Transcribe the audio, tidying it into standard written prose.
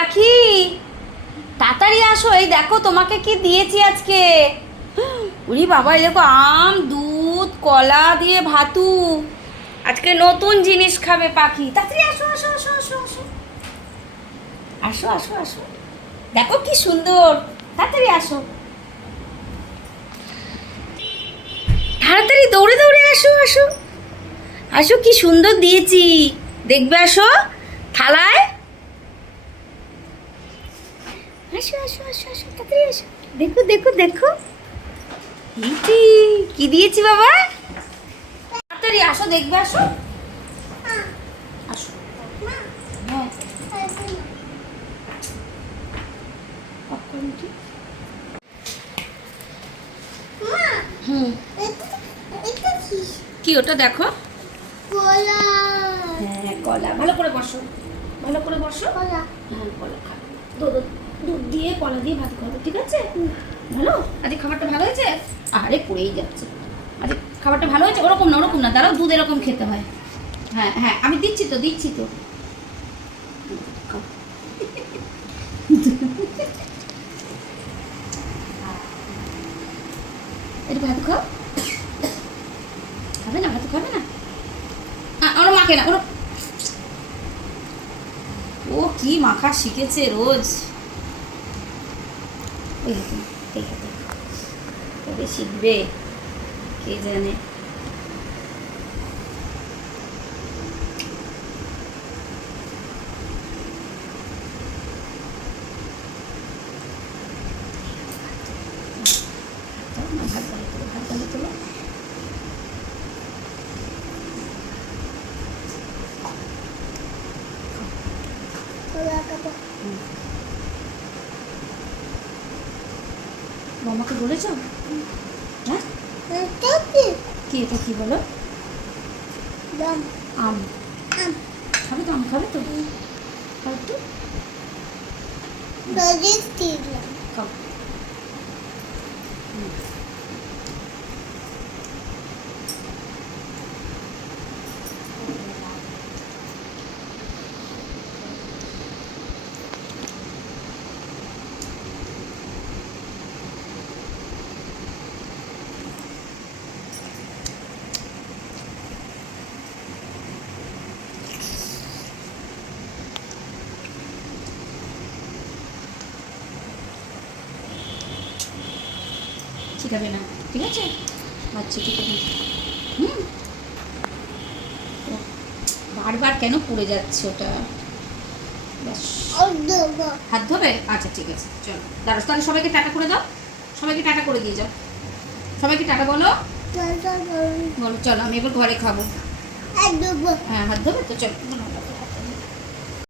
পাখি, তাড়াতাড়ি আসো, এই দেখো তোমাকে কি দিয়েছি আজকে। উরি বাবা, এই দেখো আম, দুধ, কলা দিয়ে ভাতু। আজকে নতুন জিনিস খাবে পাখি। তাড়াতাড়ি আসো আসো আসো আসো আসো আসো আসো আসো, দেখো কি সুন্দর। তাড়াতাড়ি আসো, তাড়াতাড়ি দৌড়ে দৌড়ে আসো আসো আসো, কি সুন্দর দিয়েছি দেখবে। আসো থালায়, আসো আসো আসো আসো, তাড়াতাড়ি আসো। দেখো দেখো দেখো, ইতি কি দিয়েছি বাবা। তাড়াতাড়ি আসো দেখবে, আসো আসো। হ্যাঁ, popcorn টি। হুম, কি ওটা দেখো। হ্যাঁ কলা, ভালো করে বসো, ভালো করে বসো। হ্যাঁ কলা খাবে, দুধ দুধ দিয়ে কলা দিয়ে ভাত খাবে, ঠিক আছে? ভালো, আজকে খাবারটা ভালো হয়েছে। আরে পড়েই যাচ্ছে। আজকে খাবারটা ভালো হয়েছে। ওরকম না ওরকম না, দাঁড়াও, দুধ এরকম খেতে হয়। হ্যাঁ হ্যাঁ, আমি দিচ্ছি তো দিচ্ছি তো। খাও। একটু ভাত খাও। খাবে না ভাত, খাবে না? ওরা মাখে না, ওরা ও কি মাখা শিখেছে রোজ। এই হাতে, এই হাতে কবে শিখবে কে জানে। ভাত ভালো তোলো, ভাত ভালো তোলো। মামাকে বলেছ? হ্যাঁ, কি এটা কি বলো? আম খাবে তো, আম খাবে তো? খাও একটু, খাও। শিখাবে না, ঠিক আছে? আচ্ছা ঠিক আছে। হুম, বারবার কেন পড়ে যাচ্ছে ওটা? ব্যাস, হাত ধোবে? আচ্ছা ঠিক আছে, চলো দাঁড়াও, তাহলে সবাইকে টাটা করে দাও। সবাইকে টাটা করে দিয়ে যাও। সবাইকে টাটা বলো, বলো। চলো আমি এবার ঘরে খাবো। হ্যাঁ হাত ধোবে তো, চলো।